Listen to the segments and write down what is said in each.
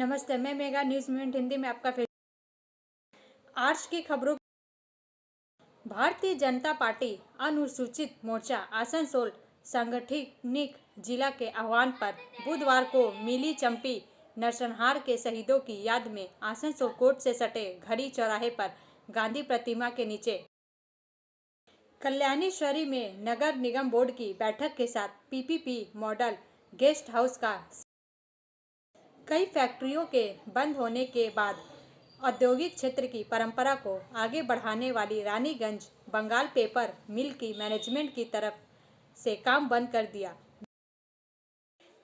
नमस्ते, मैं mega news minute Hindi में आपका फिर आज की खबरों। भारतीय जनता पार्टी अनुसूचित मोर्चा आसनसोल सांगठनिक जिला के आह्वान पर बुधवार को मिली चंपी नरसंहार के शहीदों की याद में आसनसोल कोर्ट से सटे घड़ी चौराहे पर गांधी प्रतिमा के नीचे कल्याणेश्वरी में नगर निगम बोर्ड की बैठक के साथ पीपीपी मॉडल गेस्ट हाउस का कई फैक्ट्रियों के बंद होने के बाद औद्योगिक क्षेत्र की परंपरा को आगे बढ़ाने वाली रानीगंज बंगाल पेपर मिल की मैनेजमेंट की तरफ से काम बंद कर दिया।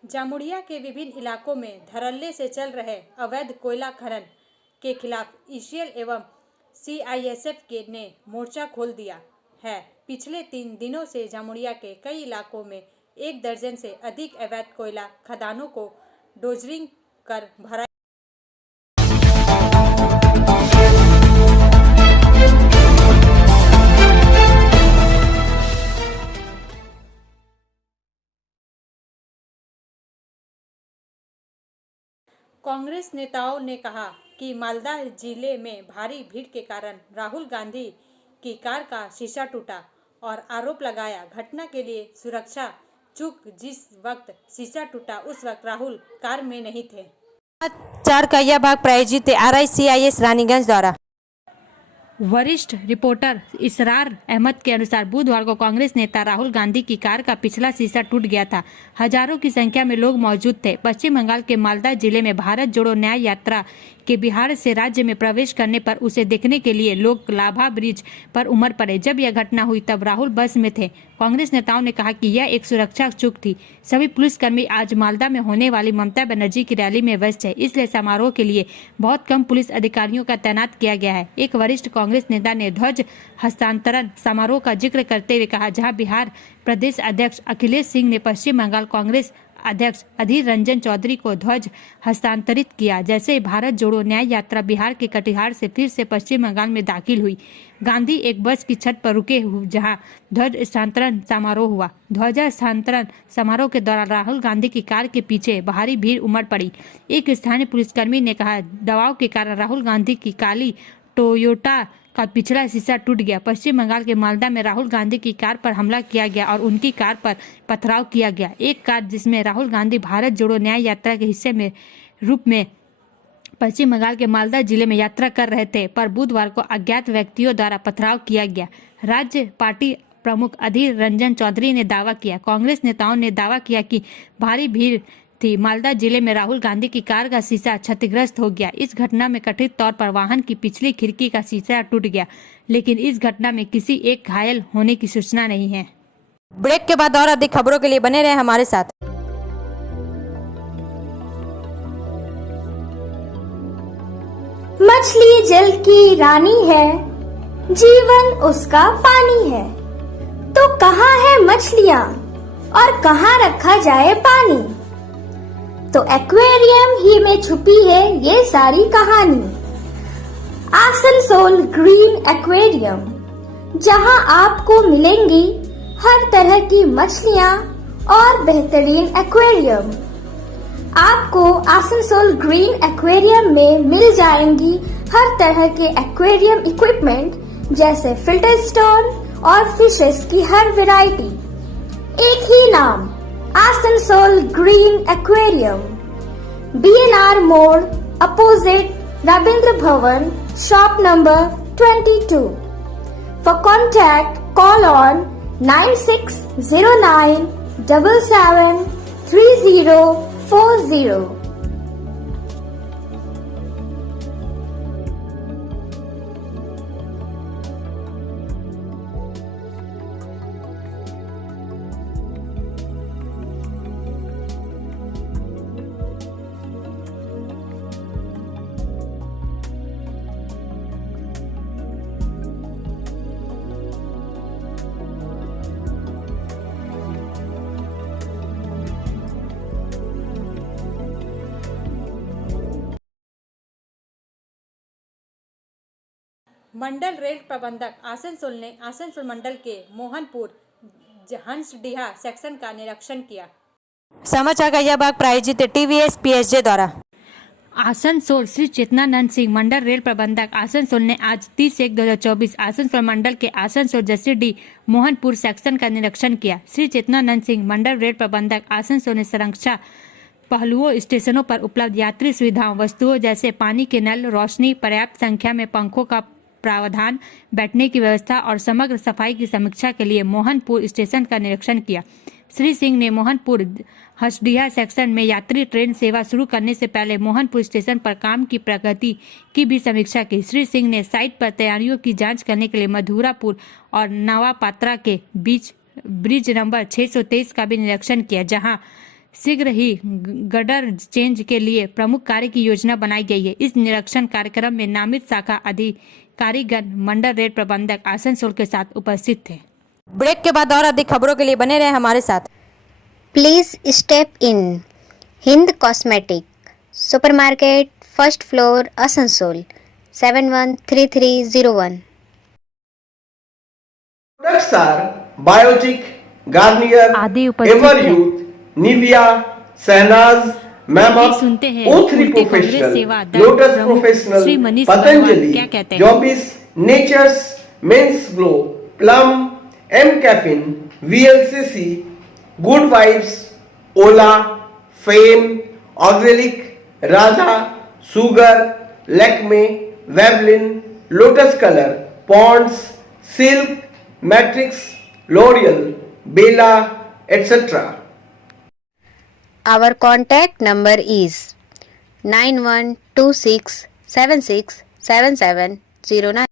जामुड़िया के विभिन्न इलाकों में धड़ल्ले से चल रहे अवैध कोयला खनन के खिलाफ ईसीएल एवं सीआईएसएफ ने मोर्चा खोल दिया है। पिछले 3 दिनों से जामुड़िया के कई इलाकों में 1 दर्जन से अधिक अवैध कोयला खदानों को डोजरिंग कर भरा। कांग्रेस नेताओं ने कहा कि मालदा जिले में भारी भीड़ के कारण राहुल गांधी की कार का शीशा टूटा और आरोप लगाया घटना के लिए सुरक्षा चूक। जिस वक्त शीशा टूटा उस वक्त राहुल कार में नहीं थे। 4 का यह भाग प्रायोजित RICIS रानीगंज द्वारा। वरिष्ठ रिपोर्टर इसरार अहमद के अनुसार बुधवार को कांग्रेस नेता राहुल गांधी की कार का पिछला शीशा टूट गया था। हजारों की संख्या में लोग मौजूद थे। पश्चिम बंगाल के मालदा जिले में भारत जोड़ो न्याय यात्रा के बिहार से राज्य में प्रवेश करने पर उसे देखने के लिए लोग लाभा ब्रिज पर उमड़ पड़े। जब यह घटना हुई तब राहुल बस में थे। कांग्रेस नेताओं ने कहा कि यह एक सुरक्षा चूक थी। सभी पुलिसकर्मी आज मालदा में होने वाली ममता बनर्जी की रैली में व्यस्त है, इसलिए समारोह के लिए बहुत कम पुलिस अधिकारियों का तैनात किया गया है। एक वरिष्ठ कांग्रेस नेता ने ध्वज हस्तांतरण समारोह का जिक्र करते हुए कहा, जहां बिहार प्रदेश अध्यक्ष अखिलेश सिंह ने पश्चिम बंगाल कांग्रेस अध्यक्ष अधीर रंजन चौधरी को ध्वज हस्तांतरित किया। जैसे भारत जोड़ो न्याय यात्रा बिहार के कटिहार से फिर से पश्चिम बंगाल में दाखिल हुई। गांधी एक बस की छत पर रुके जहां ध्वज हस्तांतरण समारोह हुआ। ध्वज हस्तांतरण समारोह के दौरान राहुल गांधी की कार के पीछे भारी भीड़ उमड़ पड़ी। एक स्थानीय पुलिसकर्मी ने कहा, दबाव के कारण राहुल गांधी की काली टोयोटा का पिछला शीशा टूट गया। पश्चिम बंगाल के मालदा में राहुल गांधी की कार पर हमला किया गया और उनकी कार पर पथराव किया गया। एक कार जिसमें राहुल गांधी भारत जोड़ो न्याय यात्रा के हिस्से में रूप में पश्चिम बंगाल के मालदा जिले में यात्रा कर रहे थे, पर बुधवार को अज्ञात व्यक्तियों द्वारा पथराव किया गया। राज्य पार्टी प्रमुख अधीर रंजन चौधरी ने दावा किया। कांग्रेस नेताओं ने दावा किया कि भारी भीड़ थी। मालदा जिले में राहुल गांधी की कार का शीशा क्षतिग्रस्त हो गया। इस घटना में कथित तौर पर वाहन की पिछली खिड़की का शीशा टूट गया, लेकिन इस घटना में किसी एक घायल होने की सूचना नहीं है। ब्रेक के बाद और अधिक खबरों के लिए बने रहे हमारे साथ। मछली जल की रानी है, जीवन उसका पानी है। तो कहाँ है मछलियाँ और कहाँ रखा जाए पानी? तो एक्वेरियम ही में छुपी है ये सारी कहानी। आसनसोल ग्रीन एक्वेरियम, जहां आपको मिलेंगी हर तरह की मछलियां और बेहतरीन एक्वेरियम। आपको आसनसोल ग्रीन एक्वेरियम में मिल जाएंगी हर तरह के एक्वेरियम इक्विपमेंट, जैसे फिल्टर स्टोन और फिशेस की हर वैरायटी। एक ही नाम, आसनसोल ग्रीन एक्वेरियम। BNR मोड़ opposite Ravindra Bhavan, shop number 22। For contact call on 9609 77 3040। Mandal rail प्रबंधक आसनसोल ने आसनसोल मंडल के मोहनपुर हंसडीहा सेक्शन का निरीक्षण किया। समाचार का यह भाग प्रायोजित TVS PSJ द्वारा। आसनसोल श्री चेतनानंद सिंह मंडल रेल प्रबंधक आसनसोल ने आज 30/1/2024 आसनसोल मंडल के Asansol justice D Mohanpur section का निरीक्षण किया। श्री चेतनानंद सिंह मंडल रेल प्रबंधक आसनसोल ने सुरक्षा पहलुओं स्टेशनों पर उपलब्ध यात्री सुविधाओं वस्तुओं जैसे पानी के नल, रोशनी, पर्याप्त संख्या में पंखों का प्रावधान, बैठने की व्यवस्था और समग्र सफाई की समीक्षा के लिए मोहनपुर स्टेशन का निरीक्षण किया। श्री सिंह ने मोहनपुर हसडीहा सेक्शन में यात्री ट्रेन सेवा शुरू करने से पहले मोहनपुर स्टेशन पर काम की प्रगति की भी समीक्षा की। श्री सिंह ने साइट पर तैयारियों की जांच करने के लिए मधुरापुर और नवापात्रा के बीच ब्रिज नंबर 623 का भी निरीक्षण किया, जहां शीघ्र ही गडर चेंज के लिए प्रमुख कार्य की योजना बनाई गई है। इस निरीक्षण कार्यक्रम में नामित शाखा अधिकारीगण मंडल रेल प्रबंधक आसनसोल के साथ उपस्थित थे। ब्रेक के बाद और अधिक खबरों के लिए बने रहे हमारे साथ। Please step in Hind Cosmetic, Supermarket, First Floor, Asansol, 713301. Products are Biotic, Garnier, आदि उपस्थित Ever थे। Youth, Nivea, Sahnaz, Mammoth, सुनते हैं O3 उड़ते कांग्रेस Professional, सेवा दल Lotus प्रमुख Professional, श्री मनीष अग्रवाल Patanjali, क्या कहते हैं? Jobis, Nature's, Men's Glow, Plum, M Caffeine, VLCC, Good Vibes, Ola, Fame, Organic, Raja, Sugar, Lakme, Vavlin, Lotus Color, Ponds, Silk, Matrix, L'Oreal, Bella, etc. Our contact number is 9126767709.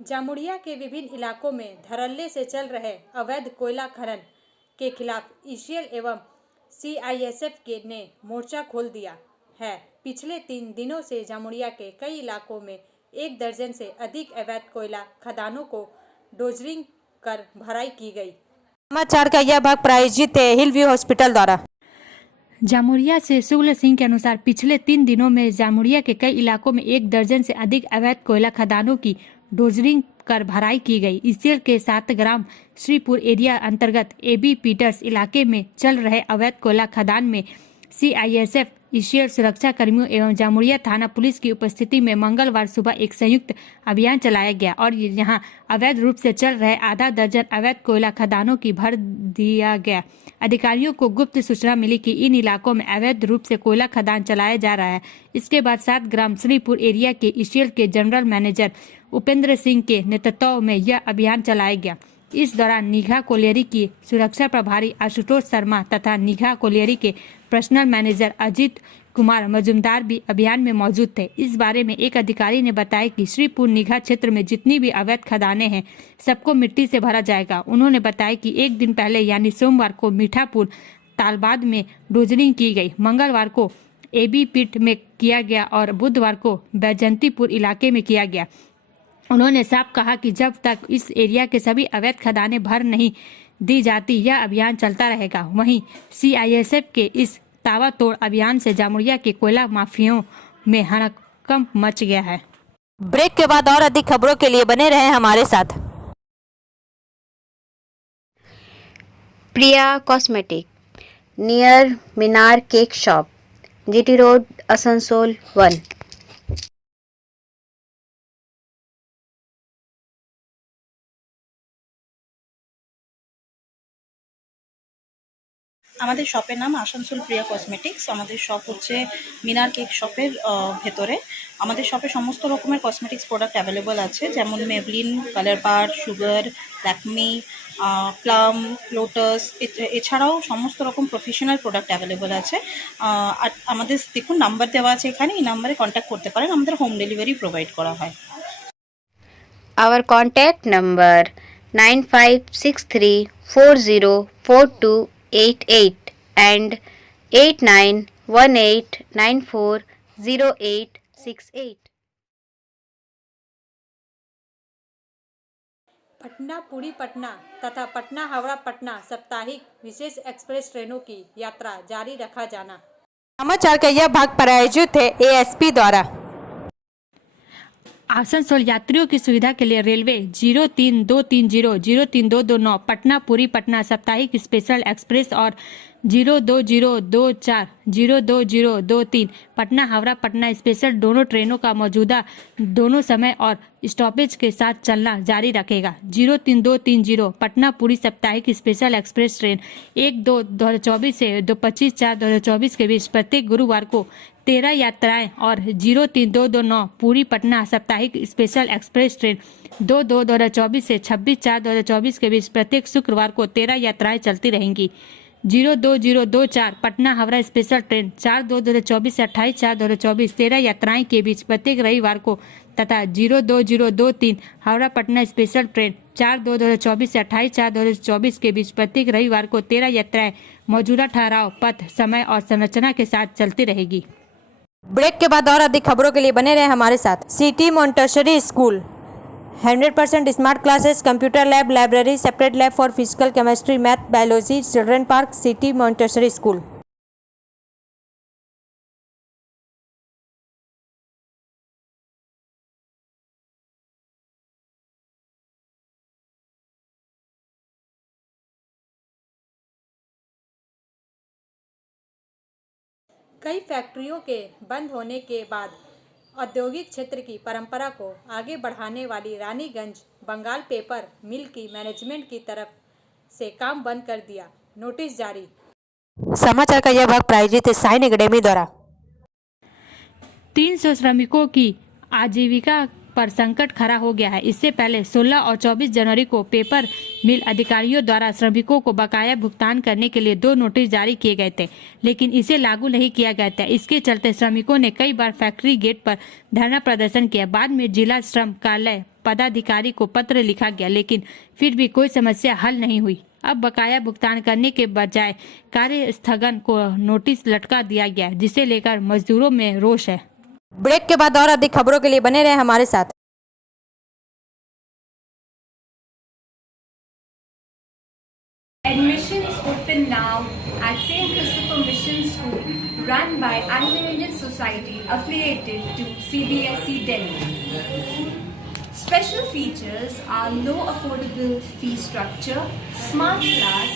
Jamuria के विभिन्न इलाकों में धड़ल्ले से चल रहे अवैध कोयला खनन के खिलाफ ईसीएल एवं सीआईएसएफ ने मोर्चा खोल दिया है। पिछले 3 दिनों से जामुड़िया के कई इलाकों में 1 दर्जन से अधिक अवैध कोयला खदानों को डोजरिंग कर भराई की गई। समाचार का यह भाग प्रायोजित है हिल व्यू हॉस्पिटल द्वारा। जामुड़िया से शुक्ल सिंह के अनुसार पिछले 3 दिनों में जामुड़िया के कई इलाकों में 1 दर्जन से अधिक अवैध कोयला खदानों की डोजरिंग कर भराई की गई। ईसीएल के 7 ग्राम श्रीपुर एरिया अंतर्गत एबी पीटर्स इलाके में चल रहे अवैध कोयला खदान में सीआईएसएफ, ईसीएल सुरक्षा कर्मियों एवं जामुड़िया थाना पुलिस की उपस्थिति में मंगलवार सुबह एक संयुक्त अभियान चलाया गया और यहां अवैध रूप से चल रहे आधा दर्जन अवैध कोयला खदानों की भर दिया गया। अधिकारियों को गुप्त सूचना मिली कि इन इलाकों में अवैध रूप से कोयला खदान चलाया जा रहा है। इसके बाद 7 ग्राम श्रीपुर एरिया के ईसीएल के जनरल मैनेजर उपेंद्र सिंह के नेतृत्व में यह अभियान चलाया गया। इस दौरान निघा कोलियरी की सुरक्षा प्रभारी आशुतोष शर्मा तथा निघा कोलियरी के पर्सनल मैनेजर अजीत कुमार मजुमदार भी अभियान में मौजूद थे। इस बारे में एक अधिकारी ने बताया कि श्रीपुर निघा क्षेत्र में जितनी भी अवैध खदानें हैं सबको मिट्टी से भरा जाएगा। उन्होंने बताया कि 1 दिन पहले यानी सोमवार को मीठापुर तालबाद में डोजरिंग की गई, मंगलवार को एबी पिट में किया गया और बुधवार को बैजंतीपुर इलाके में किया गया। उन्होंने साफ कहा कि जब तक इस एरिया के सभी अवैध खदानें भर नहीं दी जाती यह अभियान चलता रहेगा। वहीं सीआईएसएफ के इस ताबड़तोड़ अभियान से जामुड़िया के कोयला माफियाओं में हड़कंप मच गया है। ब्रेक के बाद और अधिक खबरों के लिए बने रहे हमारे साथ। Priya Cosmetic, near Minar Cake Shop, GT Road, Asansol 1. আমাদের শপের নাম আসানসোল প্রিয়া কসমেটিক্স। আমাদের শপ হচ্ছে মিনার কেক শপের ভেতরে। আমাদের শপে সমস্ত রকমের কসমেটিক্স প্রোডাক্ট অ্যাভেলেবল আছে, যেমন মেভলিন, কালার বার, সুগার, ল্যাকমি, প্লাম, লোটাস, এছাড়াও সমস্ত রকম প্রফেশনাল প্রোডাক্ট অ্যাভেলেবল আছে। আর আমাদের দেখুন নাম্বার দেওয়া আছে এখানে, এই নাম্বারে কন্ট্যাক্ট করতে পারেন। আমাদের হোম ডেলিভারি প্রোভাইড করা হয়। Our contact number 9563404288 and 8918940868. Patna Puri Patna तथा पटना हावड़ा पटना साप्ताहिक विशेष एक्सप्रेस ट्रेनों की यात्रा जारी रखा जाना। समाचार का यह भाग प्रायोजित है एएसपी द्वारा। आसनसोल यात्रियों की सुविधा के लिए रेलवे 03230 03229 पटना पुरी पटना साप्ताहिक स्पेशल एक्सप्रेस और 02024 02023 पटना हावड़ा पटना स्पेशल दोनों ट्रेनों का मौजूदा दोनों समय और स्टॉपेज के साथ चलना जारी रखेगा। 03230 पटना पूरी साप्ताहिक स्पेशल एक्सप्रेस ट्रेन 1-2-2024 से 25-4-2024 के बीच प्रत्येक गुरुवार को 13 यात्राएं और 03229 पूरी पटना साप्ताहिक स्पेशल एक्सप्रेस ट्रेन 2-2-2024 से 26-4-2024 के बीच प्रत्येक शुक्रवार को 13 यात्राएं चलती रहेंगी। 02024 पटना हावड़ा स्पेशल ट्रेन 4-2-2024 से 28-4-2024 13 यात्राएं के बीच प्रत्येक रविवार को तथा 02023 हावड़ा पटना स्पेशल ट्रेन 4-2-2024 से 28-4-2024 के बीच प्रत्येक रविवार को 13 यात्राएं मौजूदा ठहराव पथ समय और संरचना के साथ चलती रहेगी। ब्रेक के बाद और अधिक खबरों के लिए बने रहे हमारे साथ। City Montessori school 100% smart classes, computer lab, library, separate lab for physical, chemistry, math, biology, children park, city Montessori school. कई फैक्ट्रियों के बंद होने के बाद औद्योगिक क्षेत्र की परंपरा को आगे बढ़ाने वाली रानीगंज बंगाल पेपर मिल की मैनेजमेंट की तरफ से काम बंद कर दिया, नोटिस जारी। समाचार का यह भाग प्रायोजित है साइन एकेडमी द्वारा। 300 श्रमिकों की आजीविका पर संकट खड़ा हो गया है। इससे पहले 16 और 24 जनवरी को पेपर मिल अधिकारियों द्वारा श्रमिकों को बकाया भुगतान करने के लिए 2 नोटिस जारी किए गए थे, लेकिन इसे लागू नहीं किया गया था। इसके चलते श्रमिकों ने कई बार फैक्ट्री गेट पर धरना प्रदर्शन किया। बाद में जिला श्रम कार्यालय पदाधिकारी को पत्र लिखा गया, लेकिन फिर भी कोई समस्या हल नहीं हुई। अब बकाया भुगतान करने के बजाय कार्य स्थगन को नोटिस लटका दिया गया, जिसे लेकर मजदूरों में रोष है। ब्रेक के बाद और अधिक खबरों के लिए बने रहे हमारे साथ। Admissions open now at St. Christopher Mission School, run by Anglo-Indian Society affiliated to CBSE Delhi. Special features are low affordable fee structure, smart class,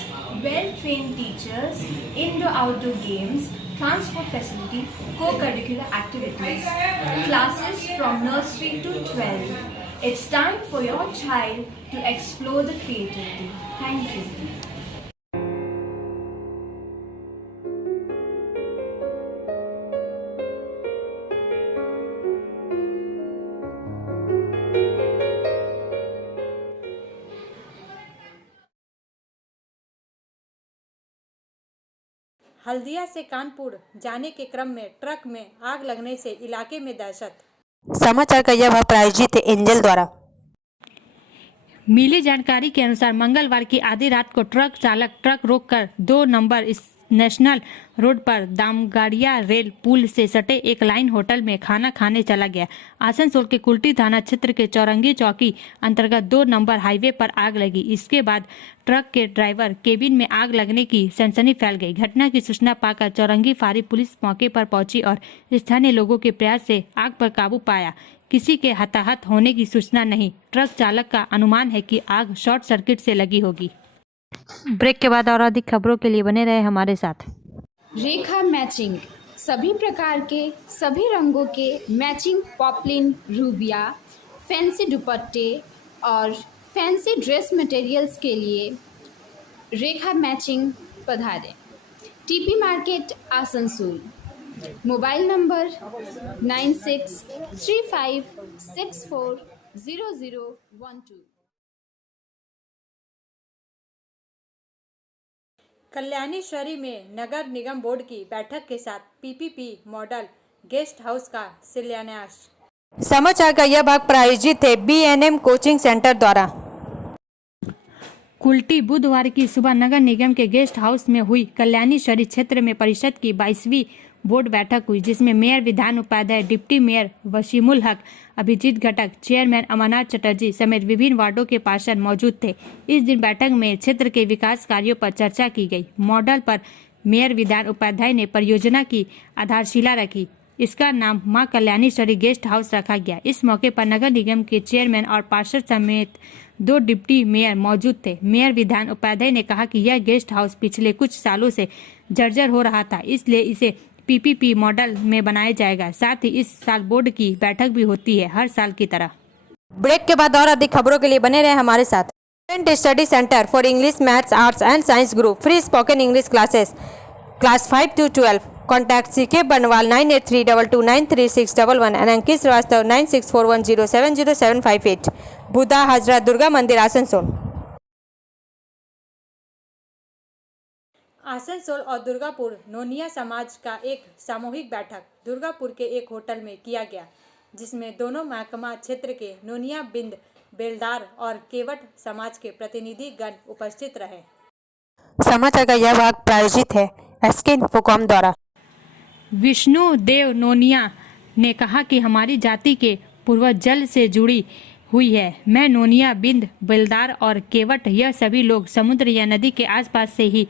well-trained teachers, indoor-outdoor games, transport facility, co-curricular activities, classes from nursery to 12. It's time for your child to explore the creativity. Thank you. Haldia से कानपुर जाने के क्रम में truck में आग लगने से इलाके में दहशत। समाचार का यह भाग प्रायोजित है एंजल द्वारा। मिली जानकारी के अनुसार मंगलवार की आधी रात को ट्रक चालक ट्रक रोककर 2 नंबर इस नेशनल रोड पर दामगाड़िया रेल पुल से सटे एक लाइन होटल में खाना खाने चला गया। आसनसोल के कुल्टी थाना क्षेत्र के चौरंगी चौकी अंतर्गत 2 नंबर हाईवे पर आग लगी। इसके बाद ट्रक के ड्राइवर केबिन में आग लगने की सनसनी फैल गई। घटना की सूचना पाकर चौरंगी फारी पुलिस मौके पर पहुंची और स्थानीय लोगों के प्रयास से आग पर काबू पाया। किसी के हताहत होने की सूचना नहीं। ट्रक चालक का अनुमान है कि आग शॉर्ट सर्किट से लगी होगी। ब्रेक के बाद और अधिक खबरों के लिए बने रहे हमारे साथ। रेखा मैचिंग, सभी प्रकार के सभी रंगों के मैचिंग पॉपलिन, रूबिया, फैंसी दुपट्टे और फैंसी ड्रेस मटेरियल्स के लिए रेखा मैचिंग पधारें। TP market Asansol. Mobile number 9635640012। Kalyaneshwari में नगर निगम बोर्ड की बैठक के साथ पीपीपी मॉडल गेस्ट हाउस का शिलान्यास। समाचार का यह भाग प्रायोजित है बीएनएम कोचिंग सेंटर द्वारा। कुल्टी बुधवार की सुबह नगर निगम के गेस्ट हाउस में हुई कल्याणेश्वरी क्षेत्र में परिषद की 22वीं बोर्ड बैठक हुई, जिसमें mayor Vidhan Upadhyay, deputy mayor Wasimul हक, अभिजीत घटक, चेयरमैन अमरनाथ चटर्जी समेत विभिन्न वार्डों के पार्षद मौजूद थे। इस दिन बैठक में क्षेत्र के विकास कार्यों पर चर्चा की गई। मॉडल पर मेयर विधान उपाध्याय ने परियोजना की आधारशिला रखी। इसका नाम मां कल्याणेश्वरी गेस्ट हाउस रखा गया। इस मौके पर नगर निगम के चेयरमैन और पार्षद समेत 2 डिप्टी मेयर मौजूद थे। मेयर विधान उपाध्याय ने कहा कि यह गेस्ट हाउस पिछले कुछ सालों से जर्जर हो रहा था, इसलिए इसे पीपीपी मॉडल में बनाया जाएगा। साथ ही इस साल बोर्ड की बैठक भी होती है हर साल की तरह। ब्रेक के बाद और अधिक खबरों के लिए बने रहे हमारे साथ। Study centre for English, maths, arts and science group, free spoken English classes, class 5 to 12। Contact C K Banwal 9832293611 and अंकित श्रीवास्तव 9641070758। बुधा हजरत दुर्गा मंदिर, आसनसोल। आसनसोल और दुर्गापुर नोनिया समाज का एक सामूहिक बैठक दुर्गापुर के एक होटल में किया गया, जिसमें दोनों महकमा क्षेत्र के नोनिया, बिंद, बेलदार और केवट समाज के प्रतिनिधि गण उपस्थित रहे। समाचार का यह भाग प्रायोजित है एसके इन्फोकॉम द्वारा। विष्णु देव नोनिया ने कहा कि हमारी जाति के पूर्वज जल से जुड़ी हुई है। मैं, नोनिया, बिंद, बेलदार और केवट, यह सभी लोग समुद्र या नदी के आसपास से ही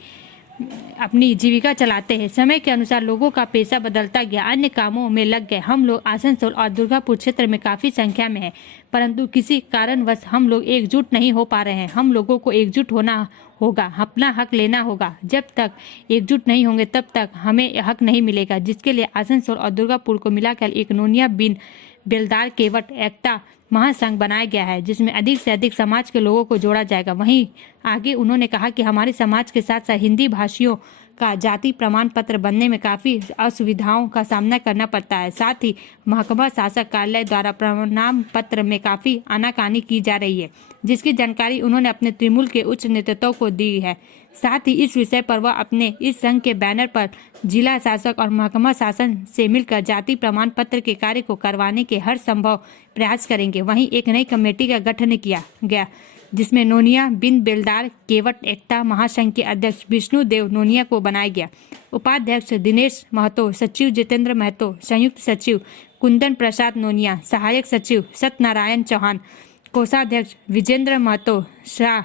अपनी जीविका चलाते हैं। समय के अनुसार लोगों का पेशा बदलता गया, अन्य कामों में लग गए। हम लोग आसनसोल और दुर्गापुर क्षेत्र में काफ़ी संख्या में हैं, परंतु किसी कारणवश हम लोग एकजुट नहीं हो पा रहे हैं। हम लोगों को एकजुट होना होगा, अपना हक लेना होगा। जब तक एकजुट नहीं होंगे तब तक हमें हक नहीं मिलेगा, जिसके लिए आसनसोल और दुर्गापुर को मिलाकर एक नोनिया, बिन, बेलदार, केवट एकता महासंघ बनाया गया है, जिसमें अधिक से अधिक समाज के लोगों को जोड़ा जाएगा। वहीं आगे उन्होंने कहा कि हमारे समाज के साथ साथ हिंदी भाषियों का जाति प्रमाण पत्र बनने में काफ़ी असुविधाओं का सामना करना पड़ता है। साथ ही महकमा शासक कार्यालय द्वारा प्रमाण पत्र में काफ़ी आनाकानी की जा रही है, जिसकी जानकारी उन्होंने अपने तृणमूल के उच्च नेतृत्व को दी है। साथ ही इस विषय पर वह अपने इस संघ के बैनर पर जिला शासक और महकमा शासन से मिलकर जाति प्रमाण पत्र के कार्य को करवाने के हर संभव प्रयास करेंगे। वहीं एक नई कमेटी का गठन किया गया, जिसमें नोनिया, बिंद, बेलदार, केवट एकता महासंघ के अध्यक्ष विष्णु देव नोनिया को बनाया गया। उपाध्यक्ष दिनेश महतो, सचिव जितेंद्र महतो, संयुक्त सचिव कुंदन प्रसाद नोनिया, सहायक सचिव सत्यनारायण चौहान, कोषाध्यक्ष विजेंद्र महतो शाह,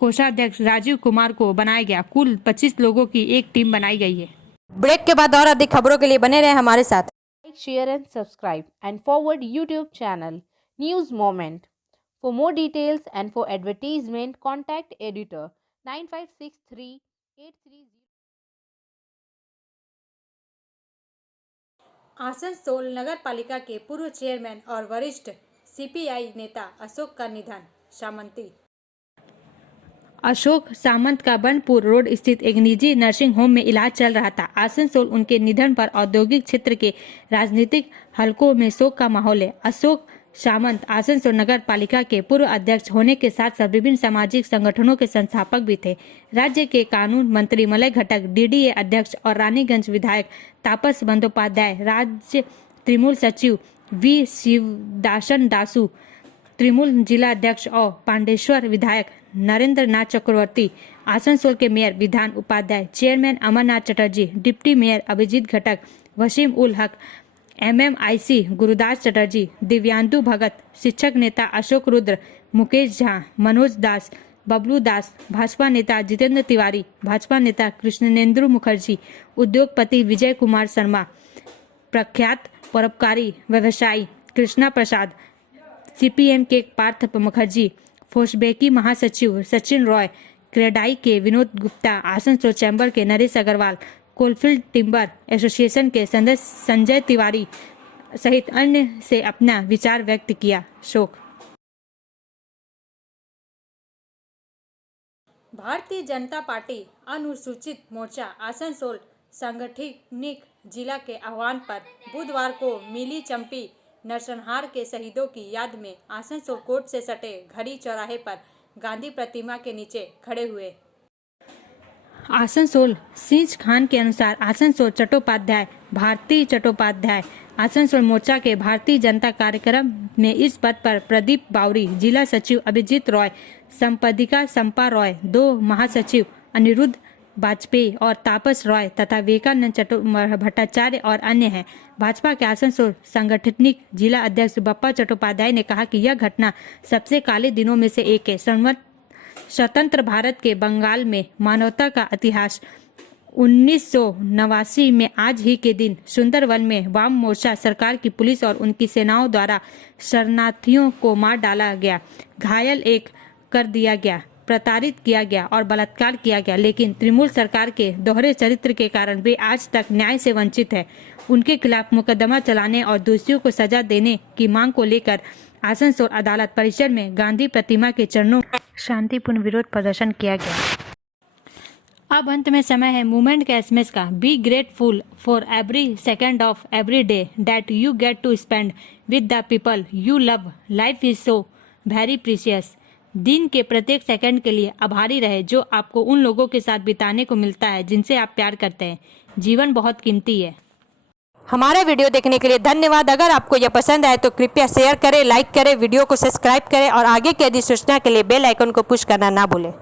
कोषाध्यक्ष राजीव कुमार को बनाया गया। कुल 25 लोगों की एक टीम बनाई गई है। ब्रेक के बाद और अधिक खबरों के लिए बने रहे हमारे साथ। Like, share and subscribe and forward YouTube channel News Moment. For more details and for advertisement, contact editor 956383. Asansol नगर पालिका के पूर्व चेयरमैन और वरिष्ठ सीपीआई नेता अशोक का निधन, सामंती। अशोक सामंत का बनपुर रोड स्थित एक निजी नर्सिंग होम में इलाज चल रहा था। आसनसोल उनके निधन पर औद्योगिक क्षेत्र के राजनीतिक हलकों में शोक का माहौल है। अशोक सामंत आसनसोल नगर पालिका के पूर्व अध्यक्ष होने के साथ साथ विभिन्न सामाजिक संगठनों के संस्थापक भी थे। राज्य के कानून मंत्री मलय घटक, डीडीए अध्यक्ष और रानीगंज विधायक तापस बंदोपाध्याय, राज्य तृणमूल सचिव वी शिवदासन दासू, तृणमूल जिला अध्यक्ष और पांडेश्वर विधायक नरेंद्र नाथ चक्रवर्ती, आसनसोल के mayor Vidhan Upadhyay, chairman Amarnath Chatterjee, deputy mayor Abhijit Ghatak, Wasim ul Haq, MMIC Gurudas Chatterjee, Divyendu Bhagat, शिक्षक नेता अशोक रुद्र, मुकेश झा, मनोज दास, बबलू दास, भाजपा नेता जितेंद्र तिवारी, भाजपा नेता कृष्णेंद्र मुखर्जी, उद्योगपति विजय कुमार शर्मा, प्रख्यात परोपकारी व्यवसायी कृष्णा प्रसाद, सीपीएम के पार्थ मुखर्जी, फोशबेकी महासचिव सचिन रॉय, क्रेडाई के विनोद गुप्ता, आसनसोल चैम्बर के Naresh Agarwal, coalfield timber association के सदस्य संजय तिवारी सहित अन्य से अपना विचार व्यक्त किया। शोक। भारतीय जनता पार्टी अनुसूचित मोर्चा आसनसोल सांगठनिक जिला के आह्वान पर बुधवार को मिली चंपी नरसंहार के शहीदों की याद में आसनसोल कोर्ट से सटे घड़ी चौराहे पर गांधी प्रतिमा के नीचे खड़े हुए। आसनसोल सिंच खान के अनुसार आसनसोल चट्टोपाध्याय भारतीय चट्टोपाध्याय आसनसोल मोर्चा के भारतीय जनता कार्यक्रम में इस पद पर प्रदीप बावरी, जिला सचिव अभिजीत रॉय, संपादिका संपा रॉय, 2 महासचिव अनिरुद्ध वाजपेयी और तापस रॉय तथा विवेकानंद भट्टाचार्य और अन्य हैं। भाजपा के आसनसोल सांगठनिक जिला अध्यक्ष बप्पा चट्टोपाध्याय ने कहा कि यह घटना सबसे काले दिनों में से एक है। स्वतंत्र भारत के बंगाल में मानवता का इतिहास 1989 में आज ही के दिन सुंदरवन में वाम मोर्चा सरकार की पुलिस और उनकी सेनाओं द्वारा शरणार्थियों को मार डाला गया, घायल एक कर दिया गया, प्रताड़ित किया गया और बलात्कार किया गया। लेकिन तृणमूल सरकार के दोहरे चरित्र के कारण वे आज तक न्याय से वंचित है। उनके खिलाफ मुकदमा चलाने और दोषियों को सजा देने की मांग को लेकर आसनसोल अदालत परिसर में गांधी प्रतिमा के चरणों शांतिपूर्ण विरोध प्रदर्शन किया गया। अब अंत में समय है मूवमेंट के एसएमएस का। Be grateful for every second of every day that you get to spend with the people you love. Life is so very precious. दिन के प्रत्येक सेकंड के लिए आभारी रहे जो आपको उन लोगों के साथ बिताने को मिलता है जिनसे आप प्यार करते हैं। जीवन बहुत कीमती है। हमारा वीडियो देखने के लिए धन्यवाद। अगर आपको यह पसंद आए तो कृपया शेयर करें, लाइक करें, वीडियो को सब्सक्राइब करें और आगे की अधिसूचना के लिए बेल आइकन को पुश करना ना भूलें।